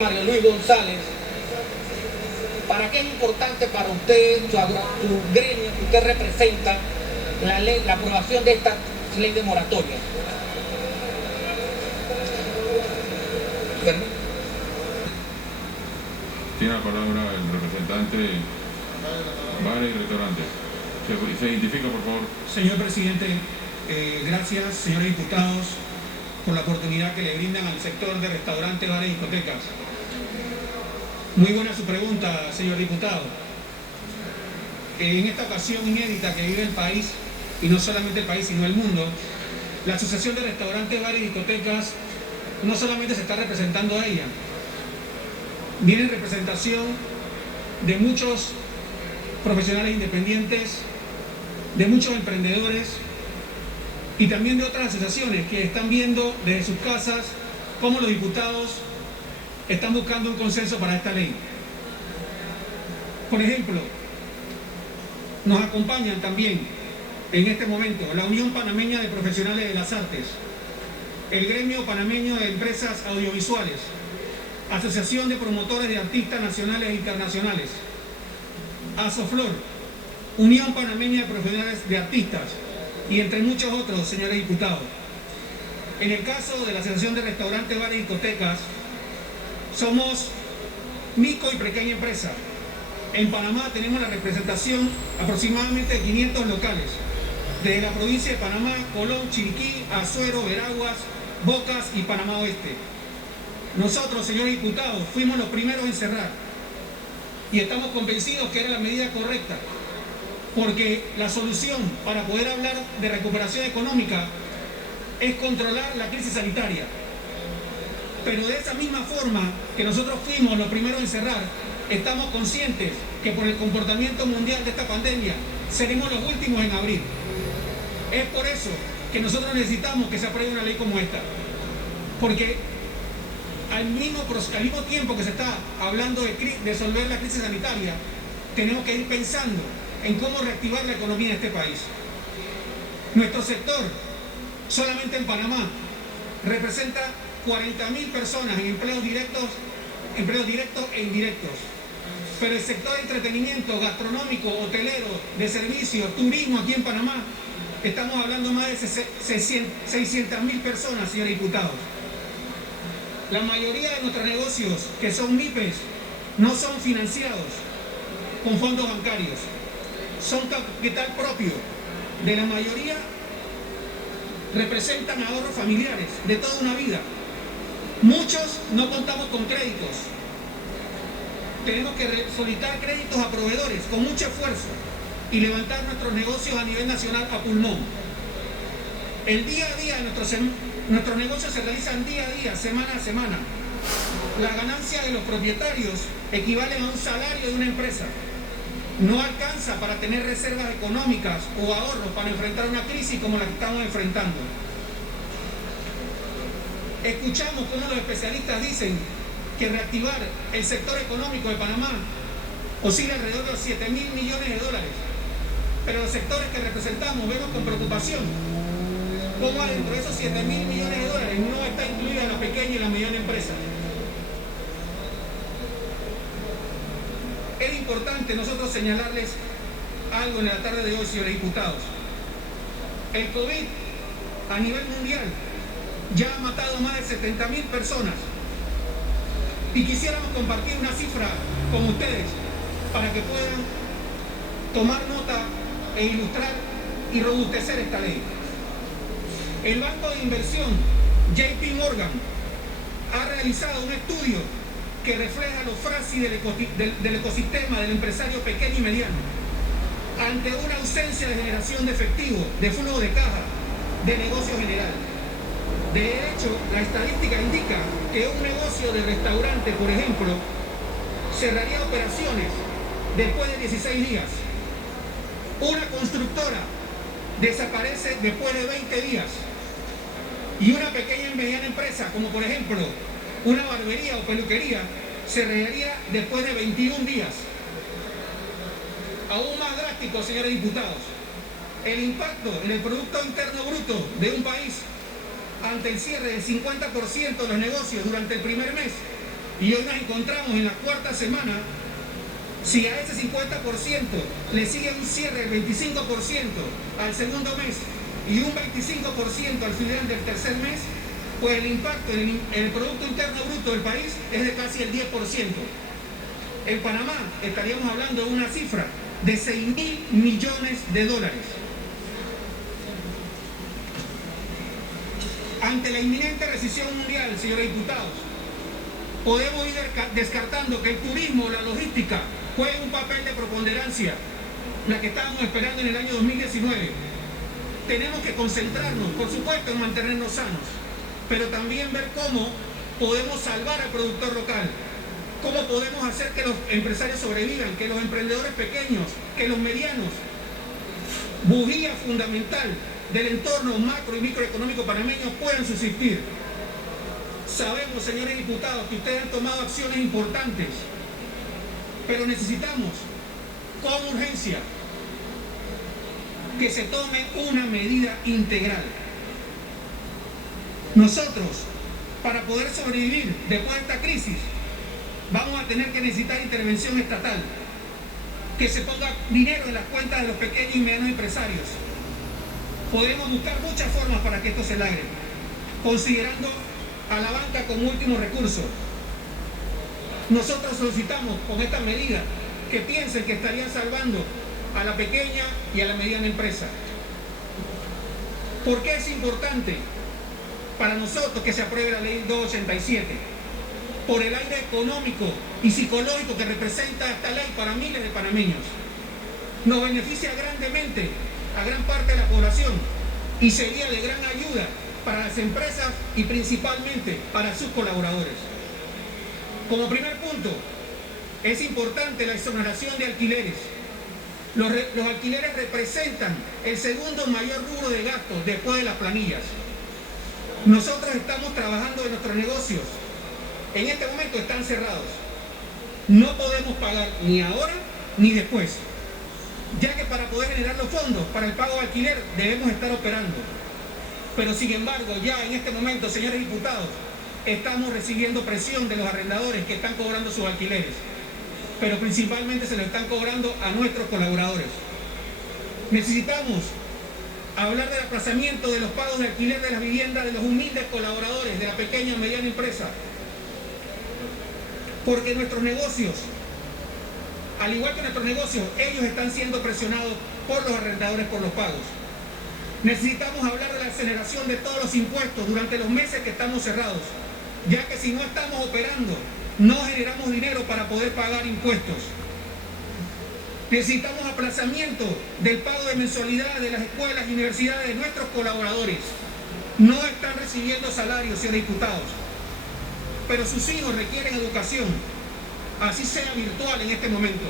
Mario Luis González, ¿para qué es importante para usted, su gremio que usted representa, la aprobación de esta ley de moratoria? Tiene la palabra el representante bares y restaurantes. Se identifica, por favor. Señor presidente, gracias, señores diputados, por la oportunidad que le brindan al sector de restaurantes, bares y discotecas. Muy buena su pregunta, señor diputado. En esta ocasión inédita que vive el país, y no solamente el país, sino el mundo, la Asociación de Restaurantes, Bares y Discotecas no solamente se está representando a ella, viene en representación de muchos profesionales independientes, de muchos emprendedores y también de otras asociaciones que están viendo desde sus casas cómo los diputados están buscando un consenso para esta ley. Por ejemplo, nos acompañan también en este momento la Unión Panameña de Profesionales de las Artes, el Gremio Panameño de Empresas Audiovisuales, Asociación de Promotores de Artistas Nacionales e Internacionales, ASOFLOR, Unión Panameña de Profesionales de Artistas y entre muchos otros, señores diputados. En el caso de la Asociación de Restaurantes, Bares y Discotecas, somos micro y pequeña empresa. En Panamá tenemos la representación aproximadamente de 500 locales, desde la provincia de Panamá, Colón, Chiriquí, Azuero, Veraguas, Bocas y Panamá Oeste. Nosotros, señores diputados, fuimos los primeros en cerrar y estamos convencidos que era la medida correcta, porque la solución para poder hablar de recuperación económica es controlar la crisis sanitaria. Pero de esa misma forma que nosotros fuimos los primeros en cerrar, estamos conscientes que por el comportamiento mundial de esta pandemia seremos los últimos en abrir. Es por eso que nosotros necesitamos que se apruebe una ley como esta, porque al mismo tiempo que se está hablando de resolver la crisis sanitaria, tenemos que ir pensando en cómo reactivar la economía de este país. Nuestro sector, solamente en Panamá, representa 40.000 personas en empleos directos e indirectos. Pero el sector de entretenimiento, gastronómico, hotelero, de servicios, turismo aquí en Panamá, estamos hablando más de 600.000 personas, señores diputados. La mayoría de nuestros negocios, que son MIPES, no son financiados con fondos bancarios. Son capital propio. De la mayoría representan ahorros familiares de toda una vida. Muchos no contamos con créditos. Tenemos que solicitar créditos a proveedores con mucho esfuerzo y levantar nuestros negocios a nivel nacional a pulmón. El día a día, nuestros negocios se realizan día a día, semana a semana. La ganancia de los propietarios equivale a un salario de una empresa. No alcanza para tener reservas económicas o ahorros para enfrentar una crisis como la que estamos enfrentando. Escuchamos cómo los especialistas dicen que reactivar el sector económico de Panamá oscila alrededor de los 7.000 millones de dólares. Pero los sectores que representamos vemos con preocupación cómo dentro de esos 7.000 millones de dólares no está incluida la pequeña y la mediana empresa. Es importante nosotros señalarles algo en la tarde de hoy, señores diputados. El COVID a nivel mundial ya ha matado a más de 70.000 personas y quisiéramos compartir una cifra con ustedes para que puedan tomar nota e ilustrar y robustecer esta ley. El banco de inversión JP Morgan ha realizado un estudio que refleja lo frágil del ecosistema del empresario pequeño y mediano ante una ausencia de generación de efectivo, de flujo de caja, de negocio general. De hecho, la estadística indica que un negocio de restaurante, por ejemplo, cerraría operaciones después de 16 días. Una constructora desaparece después de 20 días. Y una pequeña y mediana empresa, como por ejemplo una barbería o peluquería, cerraría después de 21 días. Aún más drástico, señores diputados, el impacto en el Producto Interno Bruto de un país ante el cierre del 50% de los negocios durante el primer mes Y hoy nos encontramos en la cuarta semana. Si a ese 50% le sigue un cierre del 25% al segundo mes y un 25% al final del tercer mes, pues el impacto en el Producto Interno Bruto del país es de casi el 10%. En Panamá estaríamos hablando de una cifra de 6.000 millones de dólares. Ante la inminente recesión mundial, señores diputados, podemos ir descartando que el turismo o la logística jueguen un papel de preponderancia, la que estábamos esperando en el año 2019. Tenemos que concentrarnos, por supuesto, en mantenernos sanos, pero también ver cómo podemos salvar al productor local, cómo podemos hacer que los empresarios sobrevivan, que los emprendedores pequeños, que los medianos, bujía fundamental del entorno macro y microeconómico panameño, puedan subsistir. Sabemos, señores diputados, que ustedes han tomado acciones importantes, pero necesitamos con urgencia que se tome una medida integral. Nosotros, para poder sobrevivir después de esta crisis, vamos a tener que necesitar intervención estatal, que se ponga dinero en las cuentas de los pequeños y medianos empresarios. Podremos buscar muchas formas para que esto se logre, considerando a la banca como último recurso. Nosotros solicitamos con esta medida que piensen que estarían salvando a la pequeña y a la mediana empresa. ¿Por qué es importante para nosotros que se apruebe la ley 287? Por el aire económico y psicológico que representa esta ley para miles de panameños. Nos beneficia grandemente a gran parte de la población y sería de gran ayuda para las empresas y principalmente para sus colaboradores. Como primer punto, es importante la exoneración de alquileres. Los alquileres representan el segundo mayor rubro de gasto después de las planillas. Nosotros estamos trabajando en nuestros negocios. En este momento están cerrados. No podemos pagar ni ahora ni después, ya que para poder generar los fondos para el pago de alquiler debemos estar operando. Pero sin embargo, ya en este momento, señores diputados, estamos recibiendo presión de los arrendadores que están cobrando sus alquileres, pero principalmente se lo están cobrando a nuestros colaboradores. Necesitamos hablar del aplazamiento de los pagos de alquiler de las viviendas de los humildes colaboradores de la pequeña y mediana empresa, porque nuestros negocios, al igual que nuestros negocios, ellos están siendo presionados por los arrendadores por los pagos. Necesitamos hablar de la aceleración de todos los impuestos durante los meses que estamos cerrados, ya que si no estamos operando, no generamos dinero para poder pagar impuestos. Necesitamos aplazamiento del pago de mensualidades de las escuelas y universidades de nuestros colaboradores. No están recibiendo salarios, señores diputados, pero sus hijos requieren educación, así sea virtual en este momento.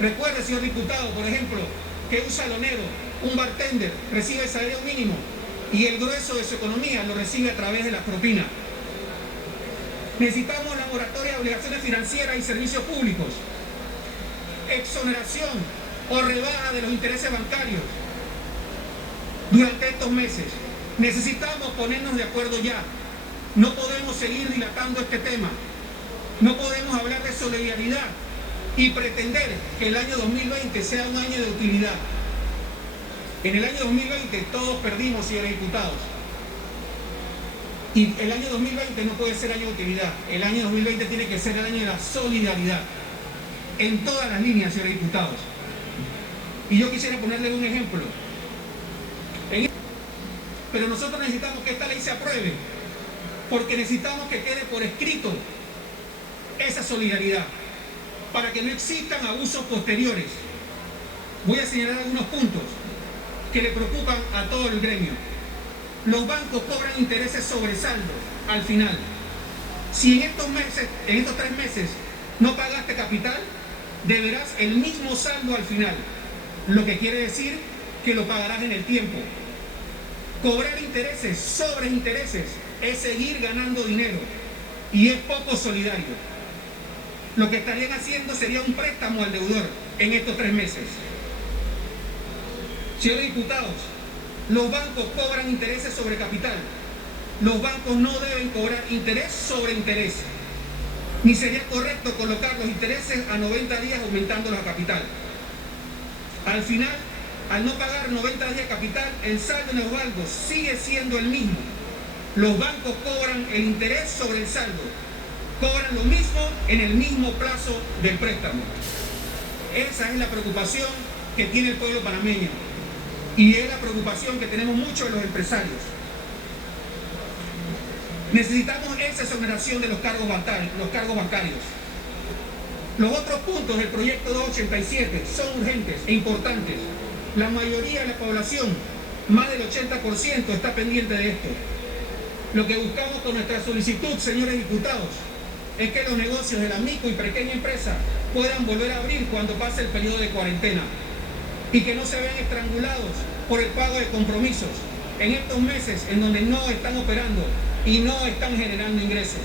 Recuerde, señor diputado, por ejemplo, que un salonero, un bartender, recibe el salario mínimo y el grueso de su economía lo recibe a través de la propina. Necesitamos la moratoria de obligaciones financieras y servicios públicos, exoneración o rebaja de los intereses bancarios durante estos meses. Necesitamos ponernos de acuerdo ya. No podemos seguir dilatando este tema. No podemos hablar de solidaridad y pretender que el año 2020 sea un año de utilidad. En el año 2020 todos perdimos, señores diputados. Y el año 2020 no puede ser año de utilidad. El año 2020 tiene que ser el año de la solidaridad. En todas las líneas, señores diputados. Y yo quisiera ponerles un ejemplo. Pero nosotros necesitamos que esta ley se apruebe, porque necesitamos que quede por escrito esa solidaridad, para que no existan abusos posteriores. Voy a señalar algunos puntos que le preocupan a todo el gremio. Los bancos cobran intereses sobre saldo al final. Si en estos 3 meses no pagaste capital, deberás el mismo saldo al final, lo que quiere decir que lo pagarás en el tiempo. Cobrar intereses sobre intereses es seguir ganando dinero y es poco solidario. Lo que estarían haciendo sería un préstamo al deudor en estos 3 meses. Señores diputados, los bancos cobran intereses sobre capital. Los bancos no deben cobrar interés sobre interés. ni sería correcto colocar los intereses a 90 días aumentándolos a capital. Al final, al no pagar 90 días capital, el saldo en los bancos sigue siendo el mismo. Los bancos cobran el interés sobre el saldo, cobran lo mismo en el mismo plazo del préstamo. Esa es la preocupación que tiene el pueblo panameño y es la preocupación que tenemos muchos de los empresarios. Necesitamos esa exoneración de los cargos bancarios. Los otros puntos del proyecto 287 son urgentes e importantes. La mayoría de la población, más del 80%, está pendiente de esto. Lo que buscamos con nuestra solicitud, señores diputados, es que los negocios de la micro y pequeña empresa puedan volver a abrir cuando pase el periodo de cuarentena y que no se vean estrangulados por el pago de compromisos en estos meses en donde no están operando y no están generando ingresos.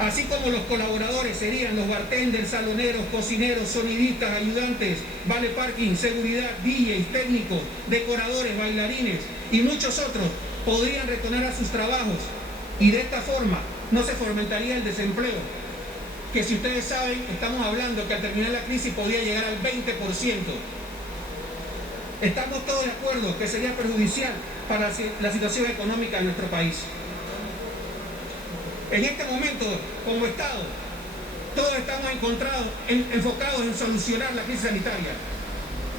Así como los colaboradores serían los bartenders, saloneros, cocineros, sonidistas, ayudantes, vale parking, seguridad, DJs, técnicos, decoradores, bailarines y muchos otros podrían retornar a sus trabajos y de esta forma no se fomentaría el desempleo, que si ustedes saben, estamos hablando que al terminar la crisis podría llegar al 20%. Estamos todos de acuerdo que sería perjudicial para la situación económica de nuestro país. En este momento, como Estado, todos estamos enfocados en solucionar la crisis sanitaria.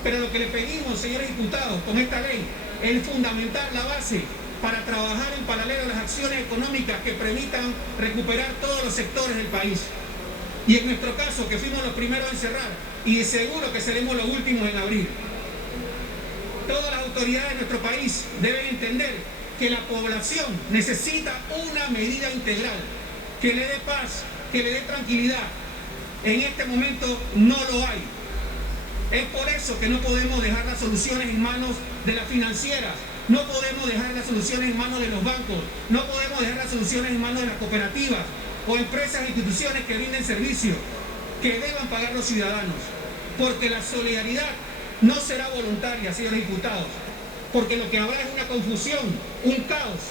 Pero lo que le pedimos, señores diputados, con esta ley, es fundamentar la base para trabajar en paralelo a las acciones económicas que permitan recuperar todos los sectores del país. Y en nuestro caso, que fuimos los primeros en cerrar, y de seguro que seremos los últimos en abrir. Todas las autoridades de nuestro país deben entender que la población necesita una medida integral, que le dé paz, que le dé tranquilidad. En este momento no lo hay. Es por eso que no podemos dejar las soluciones en manos de las financieras, no podemos dejar las soluciones en manos de los bancos, no podemos dejar las soluciones en manos de las cooperativas o empresas e instituciones que brinden servicio, que deban pagar los ciudadanos, porque la solidaridad no será voluntaria, señores diputados, porque lo que habrá es una confusión, un caos,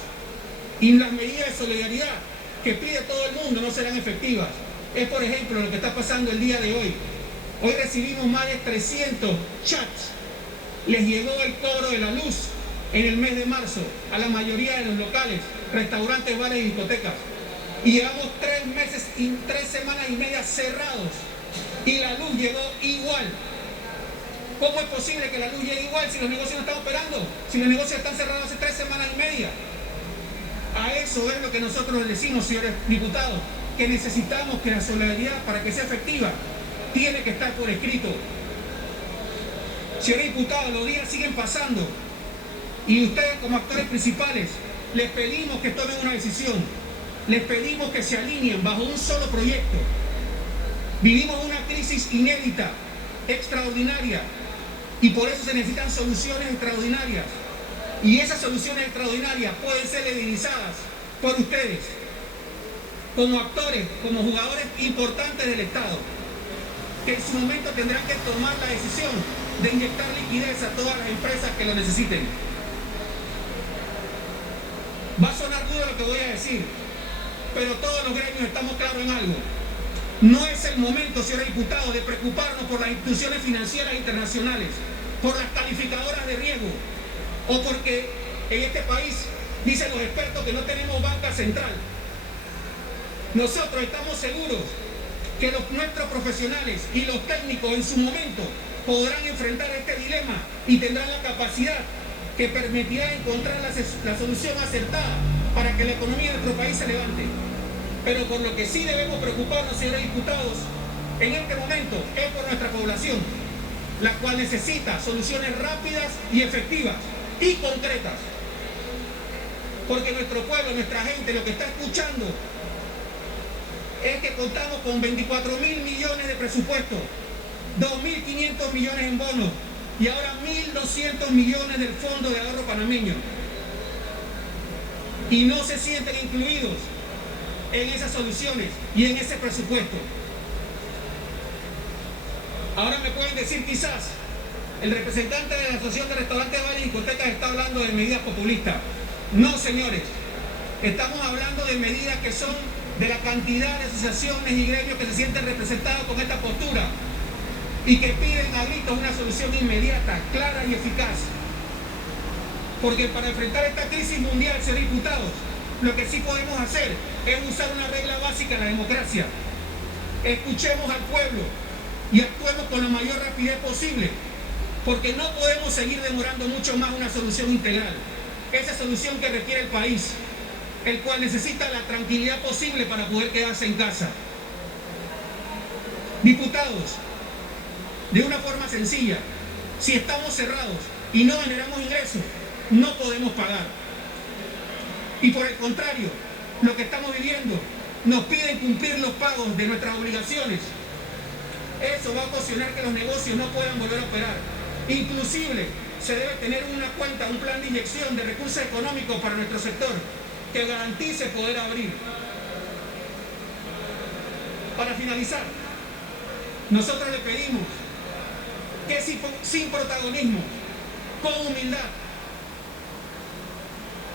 y las medidas de solidaridad que pide todo el mundo no serán efectivas. Es, por ejemplo, lo que está pasando el día de hoy. Hoy recibimos más de 300 chats. Les llegó el cobro de la luz en el mes de marzo a la mayoría de los locales, restaurantes, bares y discotecas. Y llevamos 3 meses y 3 semanas y media cerrados y la luz llegó igual. ¿Cómo es posible que la luz llegue igual si los negocios no están operando? Si los negocios están cerrados hace 3 semanas y media. A eso es lo que nosotros les decimos, señores diputados, que necesitamos que la solidaridad, para que sea efectiva, tiene que estar por escrito. Señores diputados, los días siguen pasando y ustedes como actores principales les pedimos que tomen una decisión, les pedimos que se alineen bajo un solo proyecto. Vivimos una crisis inédita, extraordinaria, y por eso se necesitan soluciones extraordinarias. Y esas soluciones extraordinarias pueden ser liderizadas por ustedes, como actores, como jugadores importantes del Estado, que en su momento tendrán que tomar la decisión de inyectar liquidez a todas las empresas que lo necesiten. Va a sonar duro lo que voy a decir, pero todos los gremios estamos claros en algo. No es el momento, señores diputados, de preocuparnos por las instituciones financieras internacionales, por las calificadoras de riesgo, o porque en este país dicen los expertos que no tenemos banca central. Nosotros estamos seguros que nuestros profesionales y los técnicos en su momento podrán enfrentar este dilema y tendrán la capacidad que permitirá encontrar la solución acertada para que la economía de nuestro país se levante. Pero por lo que sí debemos preocuparnos, señores diputados, en este momento es por nuestra población, la cual necesita soluciones rápidas y efectivas y concretas. Porque nuestro pueblo, nuestra gente, lo que está escuchando es que contamos con 24.000 millones de presupuesto, 2.500 millones en bonos y ahora 1.200 millones del Fondo de Ahorro Panameño. Y no se sienten incluidos en esas soluciones y en ese presupuesto. Ahora me pueden decir quizás, el representante de la Asociación de Restaurantes, Bares y Discotecas está hablando de medidas populistas. No, señores, estamos hablando de medidas que son de la cantidad de asociaciones y gremios que se sienten representados con esta postura y que piden a gritos una solución inmediata, clara y eficaz. Porque para enfrentar esta crisis mundial, señores diputados, lo que sí podemos hacer es usar una regla básica en la democracia. Escuchemos al pueblo y actuemos con la mayor rapidez posible, porque no podemos seguir demorando mucho más una solución integral. Esa solución que requiere el país, el cual necesita la tranquilidad posible para poder quedarse en casa. Diputados, de una forma sencilla, si estamos cerrados y no generamos ingresos, no podemos pagar. Y por el contrario, lo que estamos viviendo nos piden cumplir los pagos de nuestras obligaciones. Eso va a ocasionar que los negocios no puedan volver a operar. Inclusive se debe tener una cuenta, un plan de inyección de recursos económicos para nuestro sector que garantice poder abrir. Para finalizar, nosotros le pedimos que sin protagonismo, con humildad,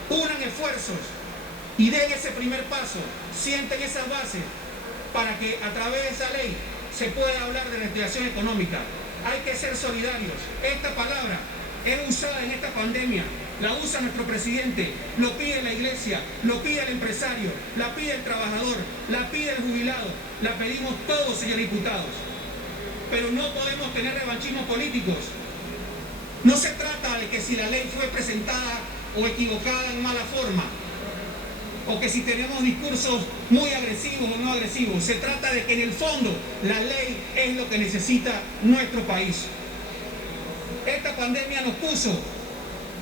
unan esfuerzos y den ese primer paso, sienten esas bases para que a través de esa ley se pueda hablar de reactivación económica. Hay que ser solidarios. Esta palabra es usada en esta pandemia, la usa nuestro presidente, lo pide la iglesia, lo pide el empresario, la pide el trabajador, la pide el jubilado, la pedimos todos, señores diputados. Pero no podemos tener revanchismos políticos. No se trata de que si la ley fue presentada o equivocada en mala forma, o que si tenemos discursos muy agresivos o no agresivos. Se trata de que en el fondo la ley es lo que necesita nuestro país. Esta pandemia nos puso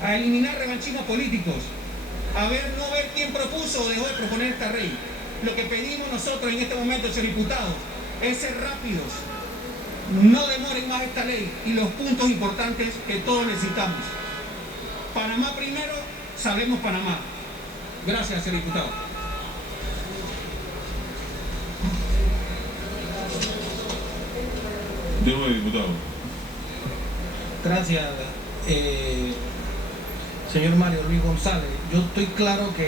a eliminar revanchismos políticos, no ver quién propuso o dejó de proponer esta ley. Lo que pedimos nosotros en este momento, señor diputado, es ser rápidos, no demoren más esta ley y los puntos importantes que todos necesitamos. Panamá primero, salvemos Panamá. Gracias, señor diputado. De nuevo, diputado. Gracias, señor Mario Luis González. Yo estoy claro que